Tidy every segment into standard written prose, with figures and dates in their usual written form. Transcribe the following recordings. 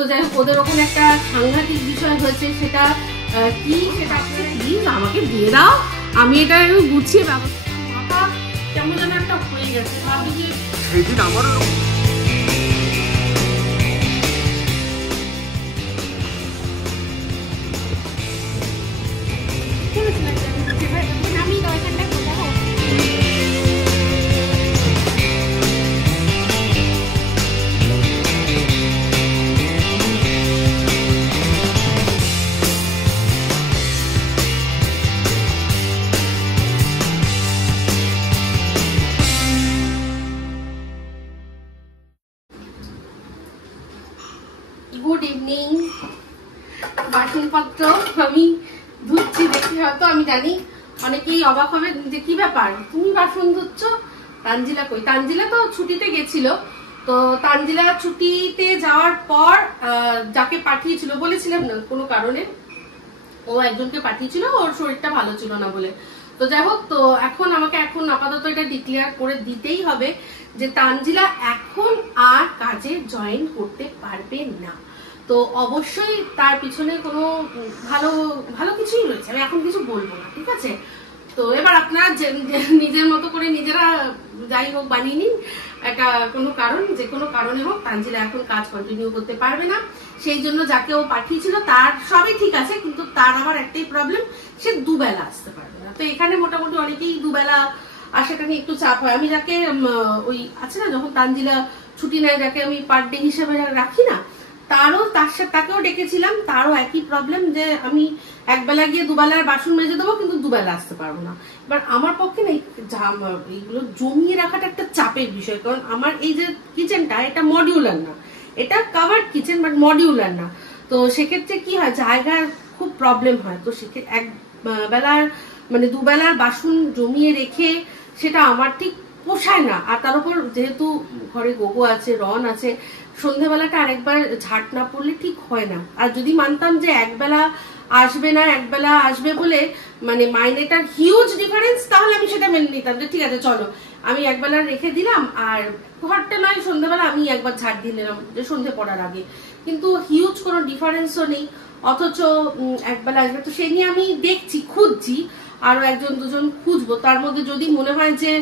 তো যাই হোক ওদের ওখানে একটা সাংঘাতিক বিষয় হয়েছে, সেটা কি সেটা প্লিজ আমাকে দিয়ে দাও, আমি এটা গুছিয়ে ব্যবস্থা। মাথা কেমন যেন একটা হয়ে গেছে, ভাবি যে সেদিন আমার গুড ইভিনিং। বাসনপত্র আমি ধুচ্ছি, দেখি হয়তো আমি জানি অনেকেই অবাক হবে যে কি ব্যাপার তুমি বাসন ধুচ্ছ, তানজিলা কই? তানজিলা তো ছুটিতে গেছিল, তো তানজিলা ছুটিতে যাওয়ার পর যাকে পাঠিয়েছিল বলেছিলাম না কোনো কারণে ও একজনকে পাঠিয়েছিল, ওর শরীরটা ভালো ছিল না বলে। তো যাই হোক, তো এখন আমাকে এখন আপাতত এটা ডিক্লেয়ার করে দিতেই হবে যে তানজিলা এখন আর কাজে জয়েন করতে পারবে না। তো অবশ্যই তার পিছনে কোনো ভালো ভালো কিছুই রয়েছে, আমি এখন কিছু বলবো না, ঠিক আছে? তো এবার আপনারা নিজের মতো করে নিজেরা যাই হোক বানিয়ে নিন একটা কোনো কারণ, যে কোনো কারণে হোক তানজিলা এখন কাজ কন্টিনিউ করতে পারবে না। সেই জন্য যাকে ও পাঠিয়েছিল তার সবই ঠিক আছে, কিন্তু তার আবার একটাই প্রবলেম, সে দুবেলা আসতে পারবে না। তো এখানে মোটামুটি অনেকেই দুবেলা আসাটা নিয়ে একটু চাপ হয়। আমি যাকে ওই আছে না, যখন তানজিলা ছুটি নেয় যাকে আমি পার ডে হিসেবে রাখি না, তাকেও ডেকেছিলাম, তারও একই প্রবলেম যে আমি একবেলা গিয়ে দুবেলার বাসন মেজে দেবো কিন্তু দুবেলা আসতে পারবো না। এবার আমার পক্ষে না এইগুলো জমিয়ে রাখাটা একটা চাপের বিষয়, কারণ আমার এই যে কিচেনটা এটা মডিউলার না, এটা কাভার্ড কিচেন বাট মডিউলার না। তো সেক্ষেত্রে কি হয়, জায়গার খুব প্রবলেম হয়। তো সেক্ষেত্রে এক বেলার মানে দুবেলার বাসন জমিয়ে রেখে সেটা আমার ঠিক পোষায় না। আর তার উপর যেহেতু ঘরে গোগো আছে, রন আছে, সন্ধ্যেবেলাটা আরেকবার ঝাঁট না পড়লে ঠিক হয় না। আর যদি মানতাম যে একবেলা আসবে না একবেলা আসবে বলে মানে মাইনেটার হিউজ ডিফারেন্স, তাহলে আমি সেটা মেনে নিতাম যে ঠিক আছে চলো আমি একবেলা রেখে দিলাম, আর ঘরটা নয় সন্ধ্যেবেলা আমি একবার ঝাঁট দিয়ে নিলাম যে সন্ধ্যে পড়ার আগে, কিন্তু হিউজ কোনো ডিফারেন্সও নেই, অথচ একবেলা আসবে। তো সেই নিয়ে আমি দেখছি, খুঁজছি, আরো একজন দুজন খুঁজবো, তার মধ্যে যদি মনে হয় যে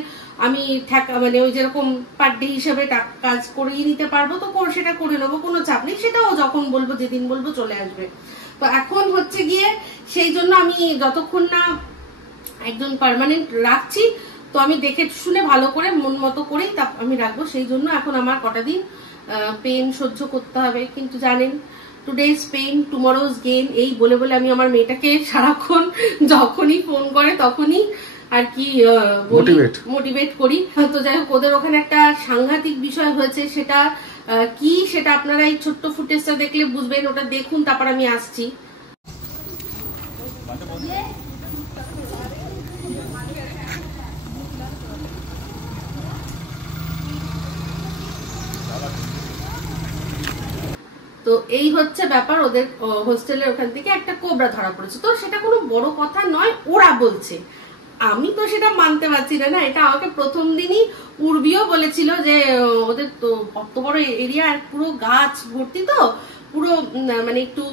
আমি মানে ওই যেরকম পার ডে হিসেবে কাজ করিয়ে নিতে পারবো তো সেটা করে নেবো, কোনো চাপ নেই, সেটাও যখন বলবো যেদিন বলবো চলে আসবে। তো এখন হচ্ছে গিয়ে সেই জন্য আমি যতক্ষণ না একজন পার্মানেন্ট রাখছি, তো আমি দেখে শুনে ভালো করে মন মতো করেই আমি রাখবো। সেই জন্য এখন আমার কটা দিন পেন সহ্য করতে হবে, কিন্তু জানেন টুডেজ পেইন টুমরোজ গেইন, এই বলে বলে আমি আমার মেয়েটাকে সারাক্ষণ যখনই ফোন করে তখনই আর কি মোটিভেট করি। তো যাই হোক ওদের ওখানে একটা সাংঘাতিক বিষয় হয়েছে, সেটা কি সেটা আপনারা এই ছোট্ট ফুটেজটা দেখলে বুঝবেন, ওটা দেখুন তারপর আমি আসছি। তো এই হচ্ছে ব্যাপার, ওদের হোস্টেলের ওখান থেকে একটা কোবরা ধরা পড়েছে। তো সেটা কোনো বড় কথা নয়, ওরা বলছে, আমি তো সেটা মানতে পারছি না। এটা আমাকে প্রথম দিনই উর্বিও বলেছিল যে ওদের তো অত বড় এরিয়া, পুরো গাছ ভর্তি, তো পুরো মানে একটু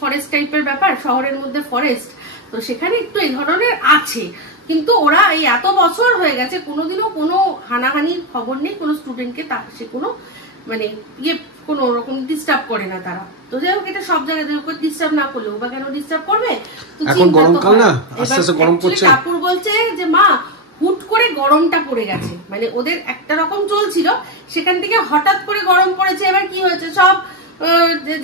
ফরেস্ট টাইপের ব্যাপার, শহরের মধ্যে ফরেস্ট, তো সেখানে একটু এই ধরনের আছে। কিন্তু ওরা এই এত বছর হয়ে গেছে কোনোদিনও কোনো হানাহানির খবর নেই, কোনো স্টুডেন্টকে সে কোনো মানে কোনো রকম ডিস্টার্ব করে না তারা। তো যাই হোক এটা সব জায়গায় ডিস্টার্ব না করলেও বা কেন ডিস্টার্ব করবে, এখন গরমকাল না, আস্তে আস্তে গরম পড়ছে। কাপুর বলছে যে মা হুট করে গরমটা পড়ে গেছে, মানে ওদের একটা রকম চলছিল, সেখান থেকে হঠাৎ করে গরম পড়েছে। এবার কি হয়েছে, সব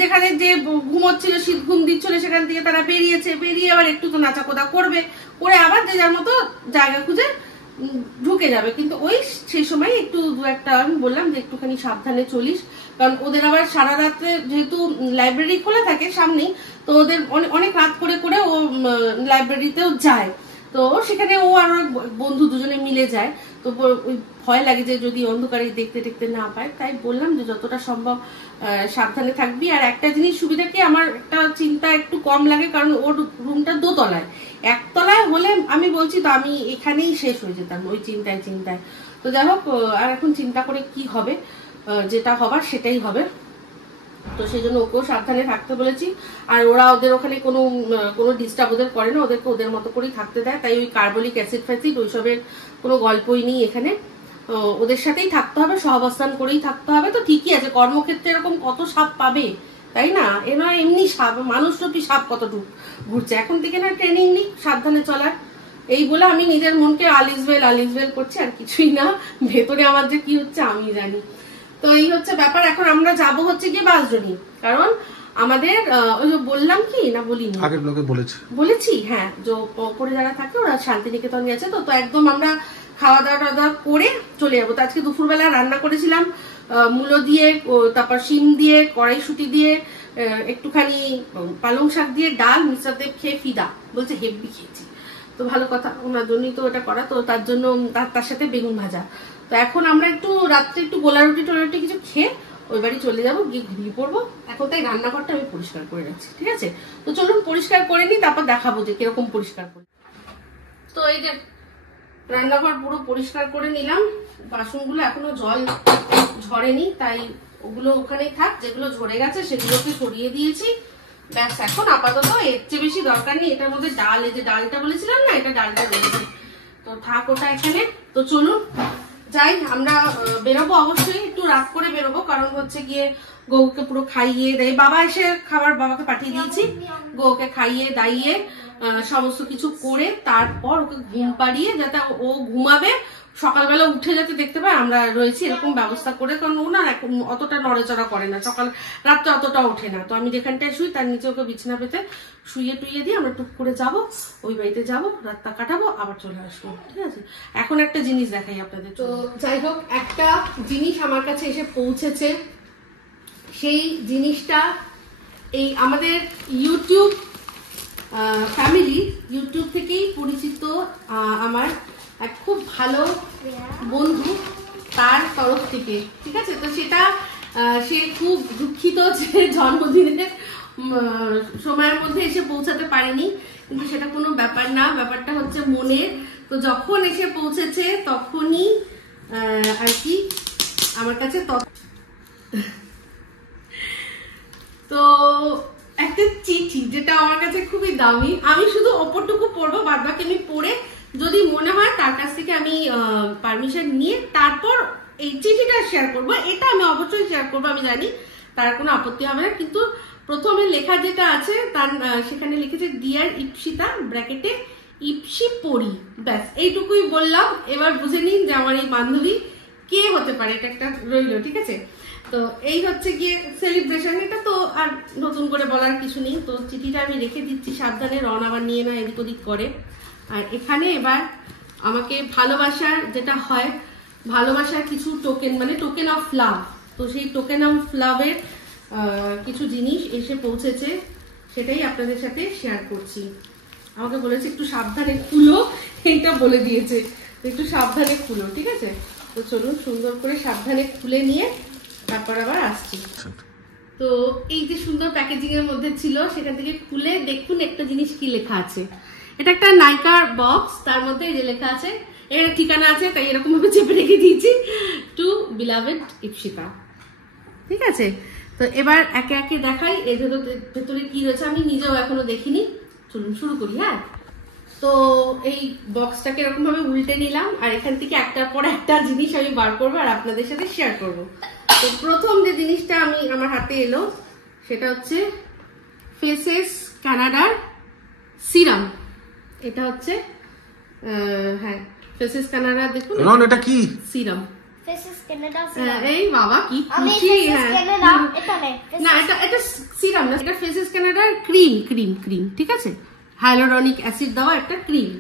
যেখানে যে ঘুমোচ্ছিল শীত ঘুম দিচ্ছিল সেখান থেকে তারা বেরিয়ে আবার একটু তো নাচাকোদা করবে, করে আবার যে যার মতো জায়গা খুঁজে ঢুকে যাবে। কিন্তু ওই সেই সময় একটু দু একটা আমি বললাম যে একটুখানি সাবধানে চলিস, কারণ ওদের আবার সারা রাত্রে যেহেতু লাইব্রেরি খোলা থাকে সামনেই, তো ওদের অনেক রাত করে করে ও লাইব্রেরিতেও যায়, তো সেখানে ও আর বন্ধু দুজনে মিলে যায়। তো ওই ভয় লাগে যে যদি অন্ধকারে দেখতে দেখতে না পায়, তাই বললাম যে যতটা সম্ভব সাবধানে থাকবি। আর একটা জিনিস সুবিধা কি, আমার একটা চিন্তা একটু কম লাগে, কারণ ওর রুমটা দোতলায়, একতলায় হলে আমি বলছি তো আমি এখানেই শেষ হয়ে যেতাম ওই চিন্তায়। তো যাই হোক, আর এখন চিন্তা করে কি হবে, যেটা হবার সেটাই হবে। তো সেই জন্য ওকেও সাবধানে থাকতে বলেছি। আর ওরা ওদের ওখানে কোনো ডিস্টার্ব ওদের করে না, ওদেরকে ওদের মতো করেই থাকতে দেয়। তাই ওই কার্বলিক অ্যাসিড ফ্যাসিড ওইসবের কোনো গল্পই নেই এখানে। ওদের সাথেই থাকতে হবে, সহাবস্থান করেই থাকতে হবে। তো ঠিকই আছে, কর্মক্ষেত্রে এরকম কত সাপ পাবে, তাই না? এ নয় এমনি সাপ, মানুষরূপী সাপ কতটুকু ঘুরছে। এখন থেকে না ট্রেনিং নিক সাবধানে চলার। এই বলে আমি নিজের মনকে আলিজবেল করছি, আর কিছুই না। ভেতরে আমার যে কি হচ্ছে আমি জানি। তো এই হচ্ছে ব্যাপার। এখন আমরা যাব হচ্ছে গিয়ে বাঁশদ্রোণী, কারণ আমাদের ওই যে বললাম কি না বলিনি, আগের ব্লগে বলেছি। হ্যাঁ, যে ওপরে যারা থাকে ওরা শান্তিনিকেতন গেছে। তো একদম আমরা খাওয়া দাওয়া করে চলে যাবো। তো আজকে দুপুরবেলা রান্না করেছিলাম মূলো দিয়ে, তারপর শিম দিয়ে, কড়াইশুঁটি দিয়ে, একটুখানি পালং শাক দিয়ে ডাল। মিস্টার দেব খেয়ে ফিদা, বলছে হেভি খেয়েছি। তো ভালো কথা, ওনার জন্যই তো ওটা করা। তো তার জন্য তার সাথে বেগুন ভাজা। তো এখন আমরা একটু রাত্রে একটু গোলা রুটি টোলা কিছু খেয়ে ওই বাড়ি চলে যাবো, গিয়ে ঘুমিয়ে পড়বো। এখন তাই রান্নাঘরটা আমি পরিষ্কার করে রাখছি, ঠিক আছে? তো চলুন পরিষ্কার করে নিই, তারপর দেখাবো যে কিরকম পরিষ্কার করি। তো এই যে রান্নাঘর পুরো পরিষ্কার করে নিলাম। বাসনগুলো এখনো জল ঝরেনি, তাই ওগুলো ওখানেই থাক। যেগুলো ঝরে গেছে সেগুলোকে সরিয়ে দিয়েছি। ব্যাস, এখন আপাতত এর চেয়ে বেশি দরকার নেই। এটার মধ্যে ডাল, এই যে ডালটা বলেছিলাম না, এটা ডালটা রয়েছে, তো থাক ওটা এখানে। তো চলুন যাই, আমরা বেরোবো। অবশ্যই একটু রাত করে বেরোবো, কারণ হচ্ছে গিয়ে গৌকে পুরো খাইয়ে দেয়। বাবা এসে খাবার বাবাকে পাঠিয়ে দিয়েছি। গৌকে খাইয়ে দাইয়ে সমস্ত কিছু করে তারপর ওকে ঘুম পাড়িয়ে, যাতে ও ঘুমাবে, সকালবেলা উঠে যাতে দেখতে পায় আমরা রয়েছি, এরকম ব্যবস্থা করে। কারণ ও না অতটা নড়াচড়া করে না, রাত্রে অতটা ওঠে না। তো আমি যেখানটায় শুই তার নিচে ওকে বিছানা পেতে শুইয়ে টুইয়ে দিয়ে আমরা টুক করে যাবো, ওই বাড়িতে যাবো, রাতটা কাটাবো, আবার চলে আসবো, ঠিক আছে? এখন একটা জিনিস দেখাই আপনাদের। তো যাই হোক, একটা জিনিস আমার কাছে এসে পৌঁছেছে। সেই জিনিসটা এই আমাদের ইউটিউব ফ্যামিলি, ইউটিউব থেকেই পরিচিত আমার এক খুব ভালো বন্ধু, তার তরফ থেকে, ঠিক আছে? তো সেটা সে খুব দুঃখিত যে জন্মদিনের সময়ের মধ্যে এসে পৌঁছাতে পারেনি, কিন্তু সেটা কোনো ব্যাপার না, ব্যাপারটা হচ্ছে মনের। তো যখন এসে পৌঁছেছে তখনই আর কি আমার কাছে তো একটা চিঠি, যেটা আমার কাছে খুবই দামি। আমি শুধু ওপরটুকু পড়বো, বাদ বাকি আমি পড়ে যদি মনে হয় তার কাছ থেকে আমি পারমিশন নিয়ে তারপর এই চিঠিটা শেয়ার করবো। এটা আমি অবশ্যই শেয়ার করবো, আমি জানি তার কোনো আপত্তি হবে না। কিন্তু প্রথমে লেখা যেটা আছে তার সেখানে লিখেছে ডিয়ার ইপসিতা, ব্র্যাকেটে ইপসি পড়ি। ব্যাস এইটুকুই বললাম। এবার বুঝে নিন যে আমার এই বান্ধবী কে হতে পারে, এটা একটা রইলো, ঠিক আছে? তো এই হচ্ছে গিয়ে সেলিব্রেশন। এটা তো আর নতুন করে বলার কিছু নেই। তো চিঠিটা আমি রেখে দিচ্ছি সাবধানে, রন আবার নিয়ে না এদিক ওদিক করে। আর এখানে এবার আমাকে ভালোবাসার যেটা হয়, ভালোবাসার কিছু টোকেন, মানে টোকেন অফ লাভ। তো সেই টোকেন অফ লাভের কিছু জিনিস এসে পৌঁছেছে, সেটাই আপনাদের সাথে শেয়ার করছি। আমাকে বলেছে একটু সাবধানে খুলো, এইটা বলে দিয়েছে একটু সাবধানে খুলো, ঠিক আছে? তো চলুন সুন্দর করে সাবধানে খুলে নিয়ে তারপর আবার আসছি। তো এই যে সুন্দর প্যাকেজিং এর মধ্যে ছিল, সেখান থেকে খুলে দেখুন একটা জিনিস কি লেখা আছে। এটা একটা নাইকার বক্স, তার মধ্যে এই যে লেখা আছে, এর ঠিকানা আছে, তাই এরকম ভাবে চেপে রেখে দিয়েছি, টু বিলাভেড ইপসিতা, ঠিক আছে? তো এবার একে একে দেখাই এর ভেতরে কি রয়েছে। আমি নিজেও এখনো দেখিনি। চলুন শুরু করি। হ্যাঁ, তো এই বক্সটাকে এরকম ভাবে উল্টে নিলাম, আর এখান থেকে একটার পর একটা জিনিস আমি বার করবো আর আপনাদের সাথে শেয়ার করব। তো প্রথম যে জিনিসটা আমার হাতে এলো সেটা হচ্ছে ফেসেস কানাডার সিরাম। এটা হচ্ছে হ্যাঁ ফেসেস কানাডা, দেখুন এটা কি সিরাম। Faces Canada serum. এই বাবা কি খুশি! হ্যাঁ, না এটা সিরাম না, এটা ফেসেস কানাডার ক্রিম, ঠিক আছে? হাইলোরনিক অ্যাসিড দেওয়া একটা ক্রিম।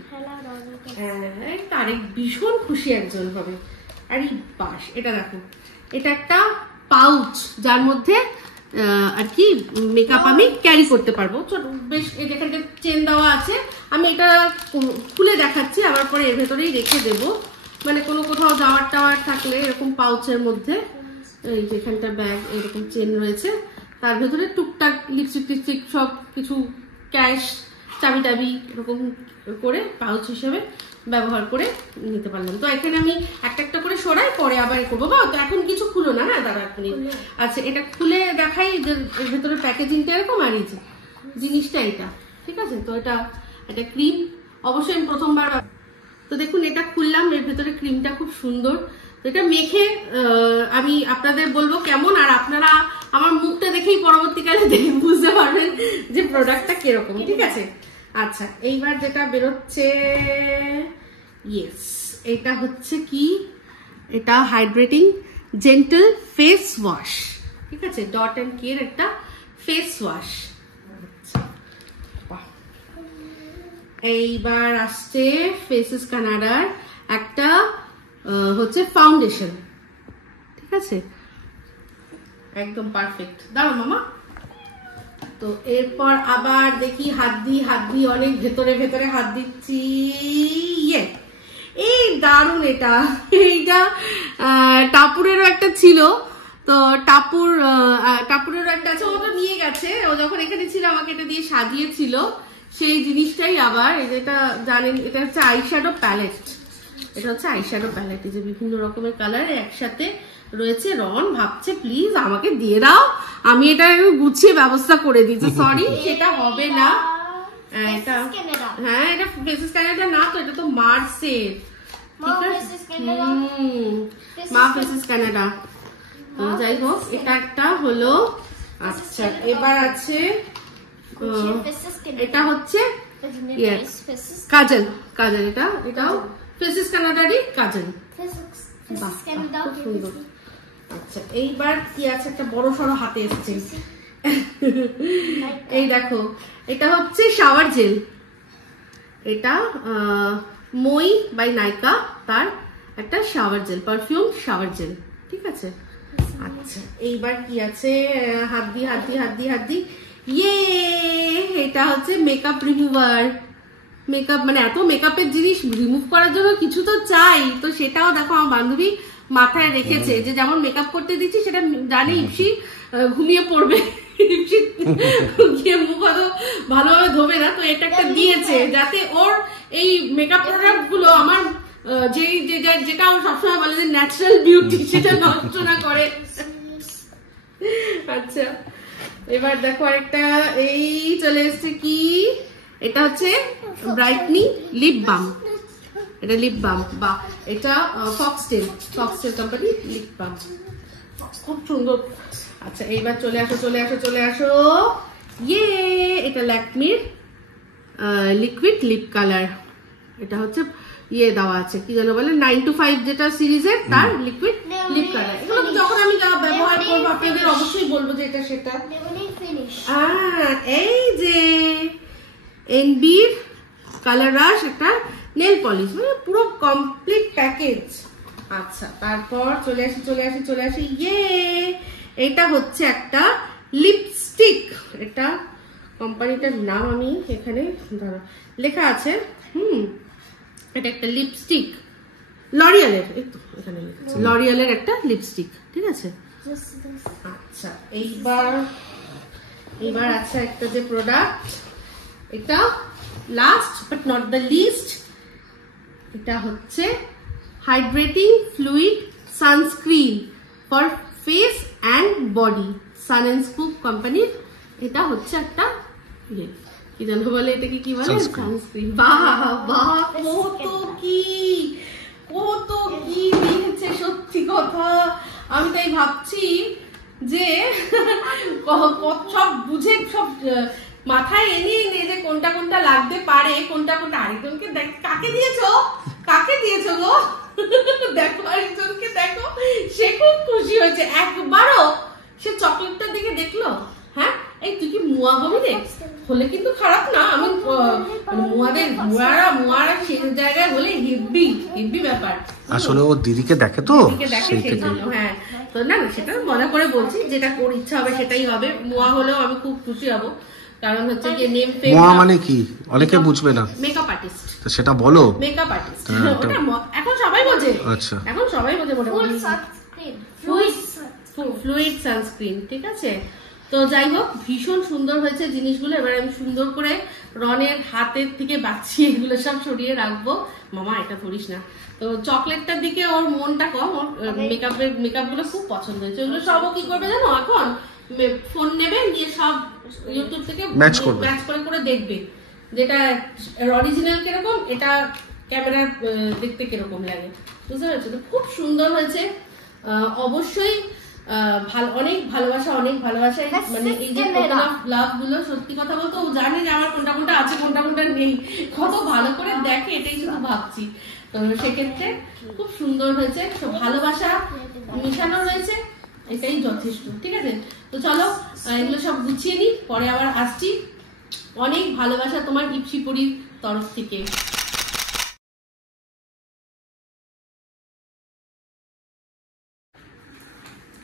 আরেক ভীষণ খুশি একজন হবে। আর এই বাস, এটা দেখো, এটা একটা পাউচ যার মধ্যে আর কি মেকআপ আমি ক্যারি করতে পারবো। ছোট বেশ, যেখানটা চেন দেওয়া আছে, আমি এটা খুলে দেখাচ্ছি, আবার পরে এর ভেতরেই রেখে দেব। মানে কোনো কোথাও যাওয়ার টাওয়ার থাকলে এরকম পাউচের মধ্যে, এই যেখানটা ব্যাগ এরকম চেন রয়েছে, তার ভেতরে টুকটাক লিপস্টিক টিপস্টিক সব কিছু, ক্যাশ, চাবি টাবি এরকম করে পাউচ হিসেবে ব্যবহার করে নিতে পারলাম। তো এখানে আমি একটা একটা করে সরাই, পরে আবার করবো। বা তো এখন কিছু খুলো না, হ্যাঁ দাঁড়া এক মিনিট। আচ্ছা এটা খুলে দেখাই যে এর ভেতরে প্যাকেজিংটা এরকম, আর এই যে জিনিসটা এটা, ঠিক আছে। তো এটা ক্রিম, অবশ্যই আমি প্রথমবার। তো দেখুন এটা খুললাম, এর ভেতরে ক্রিমটা খুব সুন্দর। তো এটা মেখে আমি আপনাদের বলবো কেমন, আর আপনারা আমার মুখটা দেখেই পরবর্তীকালে বুঝতে পারবেন যে প্রোডাক্টটা কিরকম, ঠিক আছে। আচ্ছা এইবার যেটা বেরোচ্ছে, ইয়েস, এটা হচ্ছে কি, এটা হাইড্রেটিং জেন্টল ফেস ওয়াশ, ঠিক আছে, ডট এন্ড কি এর একটা ফেস ওয়াশ। এইবার আসছে ফেসেস কানাডার একটা হচ্ছে ফাউন্ডেশন, ঠিক আছে, একদম পারফেক্ট। দাঁড়াও মামা। তো এরপর আবার দেখি হাত দি অনেক ভেতরে ভেতরে হাত দিচ্ছি। এই দারুণ, এইটা টাপুরেরও একটা ছিল, তো টাপুরেরও একটা আছে, ও তো নিয়ে গেছে, ও যখন এখানে ছিল আমাকে এটা দিয়ে সাজিয়েছিল, সেই জিনিসটাই আবার। এটা জানেন, এটা হচ্ছে আইশ্যাডো প্যালেট, এটা হচ্ছে আইশ্যাডো প্যালেট, এই যে বিভিন্ন রকমের কালার একসাথে রয়েছে। রন ভাবছে প্লিজ আমাকে দিয়ে দাও, আমি এটা গুছিয়ে ব্যবস্থা করে দিচ্ছি। সরি সেটা হবে না, এটা হ্যাঁ এটা ফেসেস কানাডা না, তো এটা তো মার্সের, ঠিক আছে, মা ফেসেস কানাডা। তো যাই হোক এটা একটা হলো। আচ্ছা এবার আছে, এটা হচ্ছে কাজল, এটাও ফেসেস কানাডারই কাজল। খুব সুন্দর। আচ্ছা এইবার কি আছে, একটা বড় সড়ো হাতে এসছে, এই দেখো, এটা হচ্ছে শাওয়ার জেল, এটা মই বাই নাইকা, তার একটা shower gel, perfume shower gel, ঠিক আছে। আচ্ছা এইবার কি আছে, হাত দি ইয়ে, এটা হচ্ছে মেকআপ রিমুভার। মেকআপ মানে এত মেকআপের জিনিস রিমুভ করার জন্য কিছু তো চাই, তো সেটাও দেখো আমার বান্ধবী মাথায় রেখেছে, যে যেমন মেকআপ করতে দিচ্ছি সেটা জানে ইপসি ঘুমিয়ে পড়বে, ইপসি গিয়ে মুখ অত ভালোভাবে ধোবে না, তো এটা একটা দিয়েছে যাতে ওর এই মেকআপ প্রোডাক্ট গুলো আমার যেটা ও সবসময় বলে যে ন্যাচারাল বিউটি, সেটা নষ্ট না করে। আচ্ছা এবার দেখো আরেকটা, এই চলে এসছে কি, এটা হচ্ছে ব্রাইটনিং লিপ বাম, এটা লিপ বাম, বা এটা ফক্সটেল কোম্পানি লিপ বাম, খুব সুন্দর। আচ্ছা এইবার চলে আসো, ইয়ে, এটা ল্যাকমির লিকুইড লিপ কালার, এটা হচ্ছে ইয়ে দেওয়া আছে, কি যেন বলে 9 to 5 যেটা সিরিজের, তার লিকুইড লিপ কালার। এগুলো যখন আমি ব্যবহার করবো আপনাদের অবশ্যই বলবো যে এটা সেটা। এই যে এনবির কালার রাশ, একটা নেল পলিশ, মানে পুরো কমপ্লিট প্যাকেজ। আচ্ছা তারপর চলে আসি, ইয়ে, এটা হচ্ছে একটা লিপস্টিক, এটা কোম্পানিটার নাম আমি এখানে লেখা আছে, এটা একটা লিপস্টিক লরিয়ালের, এই তো এখানে লেখা আছে লরিয়ালের একটা লিপস্টিক, ঠিক আছে। আচ্ছা এইবার আছে একটা যে প্রোডাক্ট, এটা last but not the least, এটা হচ্ছে hydrating fluid sunscreen for face and body, sun and scoop কোম্পানির। এটা হচ্ছে একটা কি জানো বলে, এটাকে কি বলে, সানস্ক্রিন। বাহ কত কি দিয়েছে, সত্যি কথা। আমি তাই ভাবছি যে সব বুঝে, সব মাথায় এনে যে কোনটা লাগতে পারে, কোনটা আরেকজনকে কাকে দিয়েছো গো, দেখো আরেকজনকে, দেখো সে খুব খুশি হয়েছে, একবারও সে চকলেটটার দিকে দেখলো। হ্যাঁ এই তুই কি মুয়া হবি রে, হলে কিন্তু খারাপ না, আমি মুয়ারা সেই জায়গায় হলে হেব্বি ব্যাপার। আসলে ও দিদিকে দেখে তো, হ্যাঁ তো না সেটা মজা করে বলছি, যেটা ওর ইচ্ছা হবে সেটাই হবে। মুয়া হলেও আমি খুব খুশি হব, কারণ হচ্ছে যে নেম ফেম মানে কি অনেকে বুঝবে না, মেকআপ আর্টিস্ট, তো সেটা বলো, মেকআপ আর্টিস্ট এখন সবাই বোঝে। আচ্ছা এখন সবাই বোঝে মোটামুটি, ফ্লুইড সানস্ক্রিন, ঠিক আছে। তো তো যাই হোক, ভীষণ সুন্দর হয়েছে জিনিসগুলো। এবার আমি সুন্দর করে রনের হাতের থেকে বাচ্চি এগুলো সব সরিয়ে রাখবো। মামা এটা ধরিস না। তো চকলেটটার দিকে ওর মনটা কম, ওর মেকআপ গুলো খুব পছন্দ হয়েছে। ওগুলো সব ও কি করবে জানো, এখন ফোন নেবে, নিয়ে সব ইউটিউব থেকে ম্যাচ করে করে দেখবে, যেটা অরিজিনাল কিরকম, এটা ক্যামেরার দেখতে কিরকম লাগে, বুঝতে পারছো? তো খুব সুন্দর হয়েছে। অবশ্যই অনেক ভালোবাসা, অনেক ভালোবাসা। মানে এই যে লাভ গুলো, সত্যি কথা বলতো ও জানে যে আমার কোনটা কোনটা আছে, কোনটা কোনটা নেই, কত ভালো করে দেখে, এটাই শুধু ভাবছি। তো সেক্ষেত্রে খুব সুন্দর হয়েছে, ভালোবাসা মিশানো রয়েছে, এটাই যথেষ্ট। ঠিক আছে, তো চলো এগুলো সব গুছিয়ে নিই, পরে আবার আসছি। অনেক ভালোবাসা তোমার ইপসিপুরির তরফ থেকে।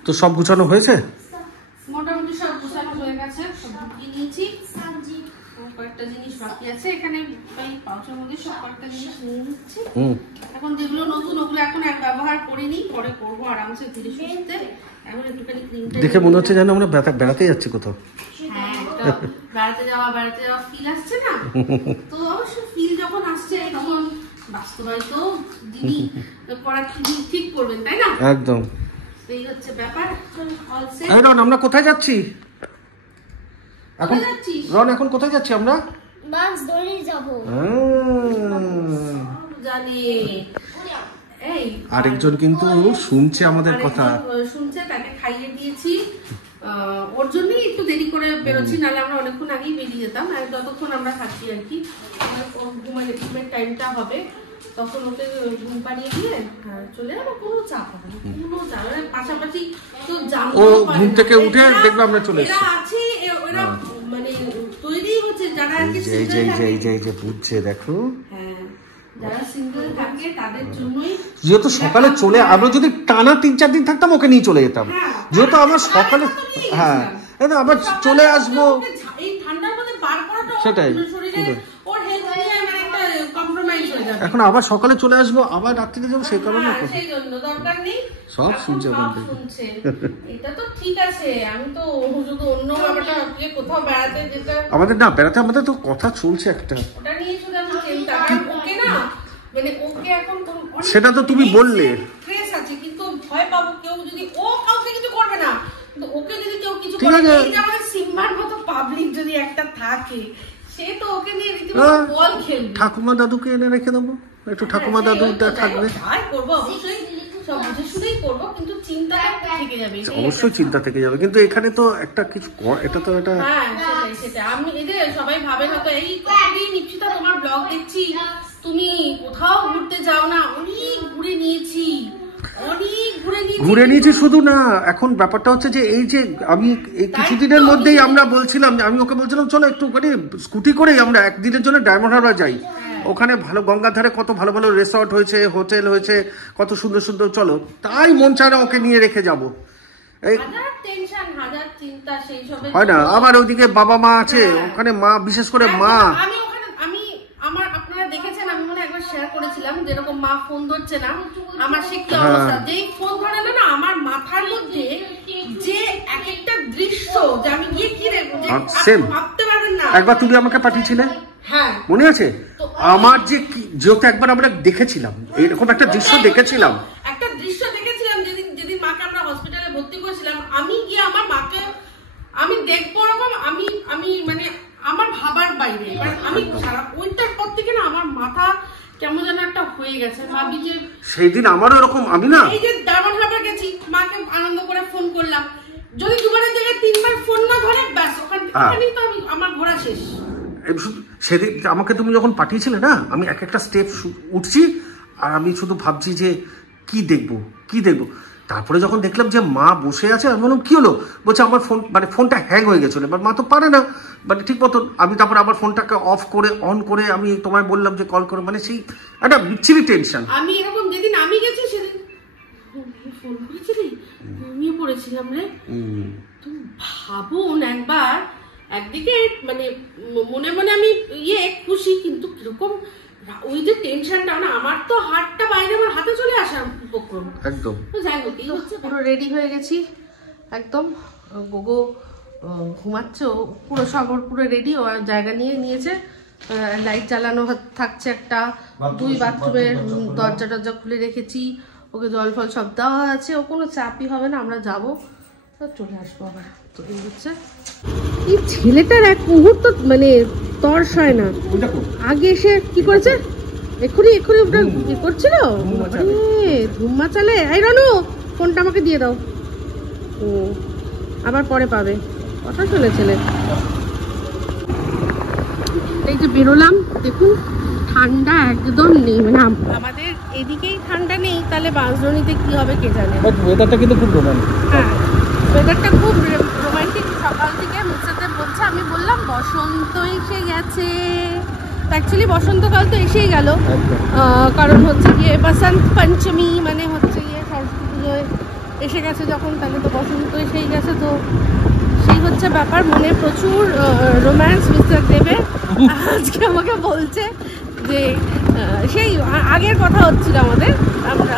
তো সব গুছানো হয়েছে? মোটামুটি সব গুছানো হয়ে গেছে, সব ঢুকিয়ে নিয়েছি। কয়েকটা জিনিস বাকি আছে এখানে, এই পাউচের মধ্যে সব কয়েকটা জিনিস নিয়ে নিচ্ছি। এখন যেগুলো নতুন ওগুলো এখন আর ব্যবহার করিনি, পরে করবো আরামসে ধীরে সুস্থে। এখন একটুখানি ক্রিমটা দেখে মনে হচ্ছে যেন আমরা বেড়াতে যাচ্ছি কোথাও। হ্যাঁ, বেড়াতে যাওয়া ফিল আসছে না? তো অবশ্য ফিল যখন আসছে তখন বাস্তবায়িত যিনি করার ঠিক করবেন, তাই না? একদম, এই হচ্ছে ব্যাপার। রন, আমরা কোথায় যাচ্ছি এখন? রন, এখন কোথায় যাচ্ছি আমরা? বাঁশদড়ি যাব। জানি আরেকজন কিন্তু শুনছে আমাদের কথা, শুনছে, তাকে খাইয়ে দিয়েছি। ওর জন্যই একটু দেরি করে বেরোচ্ছি, নাহলে আমরা অনেকক্ষণ আগেই বেরিয়ে যেতাম। যতক্ষণ আমরা থাকি আর কি, ওর ঘুমের টাইমটা হবে, তখন ওকে ঘুম পাড়িয়ে দিয়ে চলে যাবো। কোনো চাপ হবে না, কোনো চাপ। পাশাপাশি তো ও ঘুম থেকে উঠে দেখবে আমরা চলে এসেছি। আছে ওরা মানে তৈরি হচ্ছে, যারা আর কি বুঝছে, দেখো। হ্যাঁ, যারা সিঙ্গেল থাকে তাদের জন্যই। যেহেতু সকালে চলে, আমরা যদি টানা 3-4 দিন থাকতাম ওকে নিয়ে চলে যেতাম। যেহেতু আমরা সকালে, হ্যাঁ আবার চলে আসবো, এই ঠান্ডার মধ্যে বার করাটা সেটাই। ওর হেলথ নিয়ে মানে একটা কম্প্রোমাইজ হয়ে যাবে। এখন আবার সকালে চলে আসবো, আবার রাত্রিতে যাবো, সেই কারণে সেই জন্য দরকার নেই। সব শুনছে, এটা তো ঠিক আছে। আমি তো শুধু অন্য ব্যাপারটা কোথাও বেড়াতে যেতে, আমাদের না বেড়াতে, আমাদের তো কথা চলছে একটা, ওটা নিয়ে শুধু আমি চিন্তা। ওকে না, মানে ওকে এখন সেটা তো তুমি বললে স্ট্রেস আছে, কিন্তু ভয় পাবো কেউ যদি, ও কাউকে কিছু করবে না, কিন্তু ওকে যদি কেউ কিছু করে, এই যে আমাদের সিম্বার মতো পাবলিক যদি একটা থাকে, সে তো ওকে নিয়ে রীতিমতো বল খেলবে। ঠাকুমা দাদুকে এনে রেখে দেবো, একটু ঠাকুমা দাদুটা থাকবে। তাই করবো, অবশ্যই সব বুঝে শুনেই করবো, কিন্তু চিন্তাটা থেকে যাবে। অবশ্যই চিন্তা থেকে যাবে, কিন্তু এখানে তো একটা কিছু, এটা তো এটা, হ্যাঁ সেটাই। আমি এই যে সবাই ভাবে হয়তো, এই কতদিন নিশ্চিতা তোমার ব্লগ দেখছি, তুমি কোথাও ঘুরতে যাও না। অনেক ঘুরে নিয়েছি, ঘুরে নিয়েছি। শুধু না, এখন ব্যাপারটা হচ্ছে যে এই যে আমি এই কিছুদিনের মধ্যেই আমরা বলছিলাম, আমি ওকে বলছিলাম চলো একটু স্কুটি করেই আমরা একদিনের জন্য ডায়মন্ড হারবার যাই। ওখানে ভালো, গঙ্গার ধারে কত ভালো ভালো রিসর্ট হয়েছে, হোটেল হয়েছে, কত সুন্দর সুন্দর। চলো, তাই মন চায় না ওকে নিয়ে রেখে যাবো। হয় না, আবার ওইদিকে বাবা মা আছে, ওখানে মা, বিশেষ করে মা। আপনারা দেখেছেন, আমি মনে একবার শেয়ার করেছিলাম, যেরকম মা ফোন ধরছে না, আমার সে কি অবস্থা। যেই ফোন ধরে না, আমার মাথার মধ্যে যে এক একটা দৃশ্য, যে আমি গিয়ে কি ভাবতে পারবেন না। একবার তুমি আমাকে পাঠিয়েছিলে, হ্যাঁ মনে আছে? আমার যে যেহেতু একবার আমরা দেখেছিলাম, এরকম একটা দৃশ্য দেখেছিলাম, যেদিন মাকে আমরা হসপিটালে ভর্তি করেছিলাম, আমি গিয়ে আমার মাকে আমি দেখবো ওরকম, আমি মানে আমার ভাবার বাইরে, আমি সারা ওইটার পর থেকে না আমার মাথা কেমন যেন একটা হয়ে গেছে। ভাবি যে সেই দিন আমারও এরকম, আমি না এই যে ডায়মন্ড হারবার গেছি, মাকে আনন্দ করে ফোন করলাম, যদি দুবারের জায়গায় 3বার ফোন না ধরে, ব্যাস ওখানেই তো আমার ঘোরা শেষ। সেদিন আমাকে তুমি যখন পাঠিয়েছিলে না, আমি এক একটা স্টেপ উঠছি, আর আমি শুধু ভাবছি যে কি দেখবো। তারপরে যখন দেখলাম যে মা বসে আছে, আমি বললাম কি হলো? বলছে আমার ফোন, মানে ফোনটা হ্যাং হয়ে গেছিল। এবার মা তো পারে না, মানে ঠিক মতো। আমি তারপর আবার ফোনটাকে অফ করে অন করে আমি তোমায় বললাম যে কল করে, মানে সেই একটা বিচ্ছিরি টেনশন। আমি এরকম যেদিন আমি গেছি সেদিন ফোন করেছিলি, ঘুমিয়ে পড়েছিলাম রে। তুমি ভাবুন একবার, একদিকে মানে মনে মনে আমি খুশি, কিন্তু কিরকম ওই যে টেনশনটা না, আমার তো হাতটা বাইরে আমার হাতে চলে আসার উপক্রম একদম। তো যাই হোক, এই হচ্ছে পুরো রেডি হয়ে গেছি একদম। গোগো ঘুমাচ্ছে ও, পুরো সব ওর পুরো রেডি, ও জায়গা নিয়ে নিয়েছে। লাইট জ্বালানো থাকছে একটা, 2 বাথরুমের দরজা টরজা খুলে রেখেছি, ওকে জল ফল সব দেওয়া আছে, ও কোনো চাপই হবে না। আমরা যাবো তো চলে আসবো আবার। তো এই হচ্ছে এই ছেলেটার এক মুহূর্ত মানে তর্স হয় না। আগে এসে কি করেছে, এক্ষুনি ওটা কি করছিল, ধুম্মা চালে। এই রানু, ফোনটা আমাকে দিয়ে দাও। আবার পরে পাবে, কথা শুনে ছেলে। এই যে বেরোলাম, দেখুন ঠান্ডা একদম নেই, মানে আমাদের এদিকেই ঠান্ডা নেই, তাহলে বাঁশদ্রোণীতে কি হবে কে জানে। ওয়েদারটা কিন্তু খুব রোমান্টিক। হ্যাঁ, ওয়েদারটা খুব রোমান্টিক। সকাল থেকে মিস্টারতে বলছে, আমি বললাম বসন্ত এসে গেছে। অ্যাকচুয়ালি বসন্তকাল তো এসেই গেল, কারণ হচ্ছে গিয়ে বসন্ত পঞ্চমী, মানে হচ্ছে গিয়ে সরস্বতী পুজোয় এসে গেছে যখন, তাহলে তো বসন্ত এসেই গেছে। তো সেই হচ্ছে ব্যাপার, মনে প্রচুর রোম্যান্স মিস্টার দেবে। আজকে আমাকে বলছে যে সেই আগের কথা হচ্ছিল আমাদের, আমরা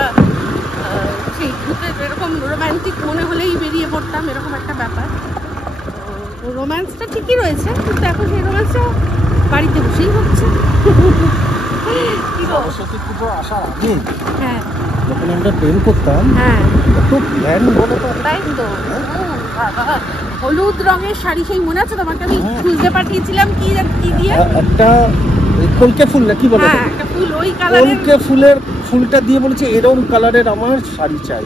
সেই ঘুরতে এরকম রোম্যান্টিক মনে হলেই বেরিয়ে পড়তাম, এরকম একটা ব্যাপার। রোম্যান্সটা ঠিকই রয়েছে, কিন্তু এখন সেই রোম্যান্সটা বাড়িতে বসেই হচ্ছে। সরস্বতী পুজো আসার আগে হ্যাঁ, যখন আমরা ট্রেন করতাম, হ্যাঁ কত প্ল্যান বলো তো। তাই তো, বাবা হলুদ রঙের শাড়ি, সেই মনে আছে তোমাকে আমি খুলতে পাঠিয়েছিলাম, কি দিয়ে একটা কলকে ফুল না কি বলে, হ্যাঁ একটা ফুল, ওই কালারের কলকে ফুলের ফুলটা দিয়ে বলেছে এরকম কালারের আমার শাড়ি চাই।